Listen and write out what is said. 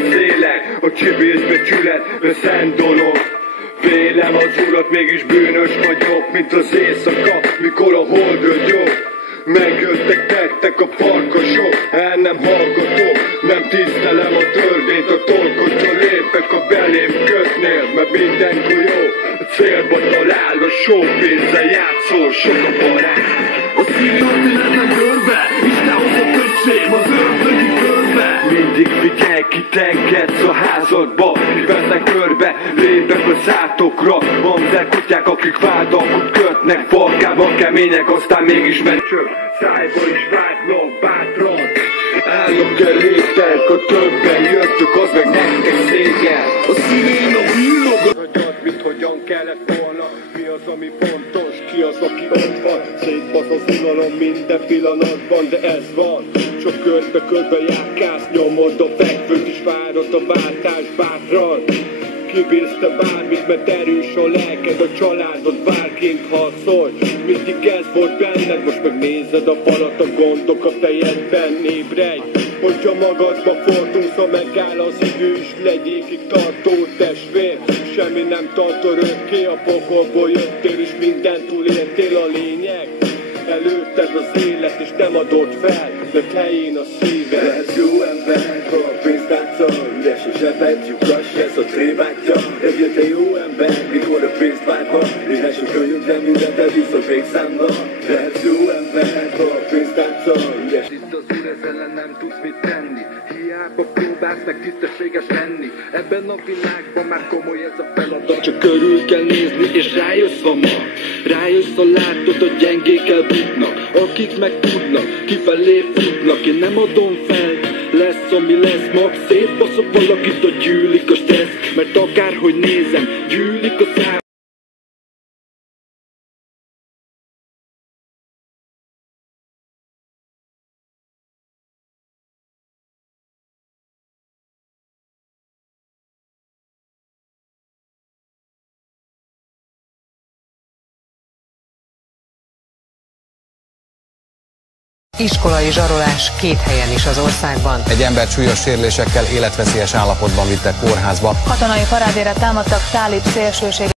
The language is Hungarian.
beszélek, a csibész becsület, a szent dolog. Vélem az urat, mégis bűnös vagyok, mint az éjszaka, mikor a hold ragyog. Megjöttek, tettek a farkasok, el nem hallgatok, nem tisztelem a törvényt, a torkodra lépek a belém kötnél, mert mindenkor jó, a célba talál, a sok pénzzel játszol, sok a barát. A színtörténetem körbe, Isten hozott öcsém az ördögi körbe. Mindig figyelj, kitenkedsz a házadba, kivesznek körbe, lépek a szátokra. Mamzer kutyák, akik vádakot kötnek, falkában kemények, aztán mégis mencsök. Szájba is vágnak bátran, állok elétek, a többen jöttök, az meg nektek szégyen. A színén a villog. Hagyad, mint hogyan kellett volna, mi az, ami fontos, ki az, aki ott van. Szétbasz az unalom minden pillanatban, de ez van. Csak körbe-körbe járkálsz, nyomod a fekvőt és várod a váltás bátran. Kibírsz te bármit, mert erős a lelked, a családod bárként harcol. Mindig ez volt benned, most megnézed a falat, a gondok a fejedben, ébredj. Hogyha magadba fordulsz, ha megáll az idő is, legyékig tartó testvér. Semmi nem tart örökké, a pokolból jöttél és mindent túléltél, a lényeg. Előtted az élet és nem adod fel, mert helyén a szíved. Lehet jó ember, ha a pénztárca üres a zsebed, lyukas, ez a trébátja. Ezért te jó ember, mikor a pénzt várva, éhes a könyvre, mindent elvisz a végszámba. Lehet jó ember, ha a pénztárca üres. Itt az úr, ez ellen nem tudsz mit tenni. Hiába próbálsz meg tisztességes lenni. Ebben a világban már komoly ez a feladat. Csak körül kell nézni és rájössz a ma. Rájössz a látod, hogy gyengék elbuknak. Akik meg tudnak, kifelé futnak. Én nem adom fel, lesz ami lesz. Mag szétbaszok valakit, hogy gyűlik a stressz. Mert akárhogy nézem, gyűlik a szám. Iskolai zsarolás 2 helyen is az országban. Egy embert súlyos sérülésekkel életveszélyes állapotban vittek kórházba. Katonai parádére támadtak tálib szélsőségesek.